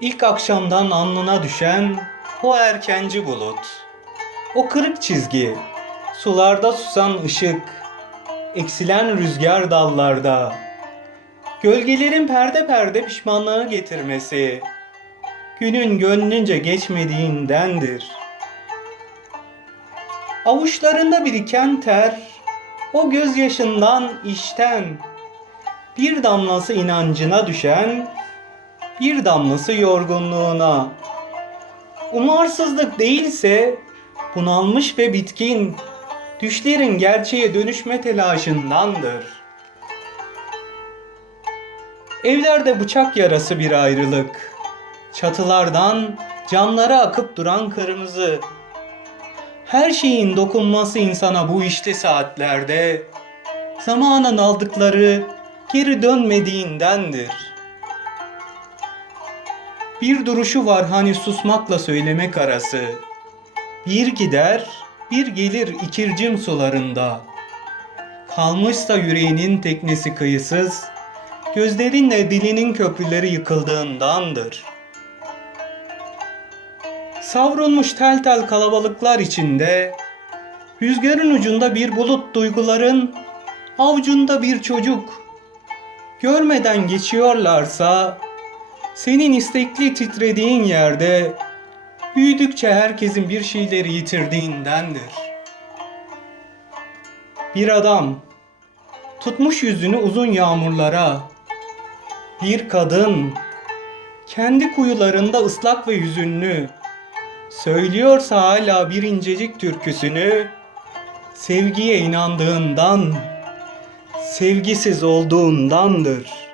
İlk akşamdan alnına düşen o erkenci bulut. O kırık çizgi, sularda susan ışık, eksilen rüzgar dallarda. Gölgelerin perde perde pişmanlığı getirmesi, günün gönlünce geçmediğindendir. Avuçlarında biriken ter, o gözyaşından işten, bir damlası inancına düşen, bir damlası yorgunluğuna. Umarsızlık değilse bunalmış ve bitkin, düşlerin gerçeğe dönüşme telaşındandır. Evlerde bıçak yarası bir ayrılık, çatılardan camlara akıp duran kırmızı. Her şeyin dokunması insana bu işte saatlerde, zamanın aldıkları geri dönmediğindendir. Bir duruşu var hani susmakla söylemek arası. Bir gider, bir gelir ikircim sularında. Kalmışsa yüreğinin teknesi kıyısız, gözlerinle dilinin köprüleri yıkıldığındandır. Savrulmuş tel tel kalabalıklar içinde, rüzgarın ucunda bir bulut duyguların, avucunda bir çocuk. Görmeden geçiyorlarsa, senin istekli titrediğin yerde büyüdükçe herkesin bir şeyleri yitirdiğindendir. Bir adam tutmuş yüzünü uzun yağmurlara. Bir kadın kendi kuyularında ıslak ve hüzünlü söylüyorsa hala bir incecik türküsünü sevgiye inandığından sevgisiz olduğundandır.''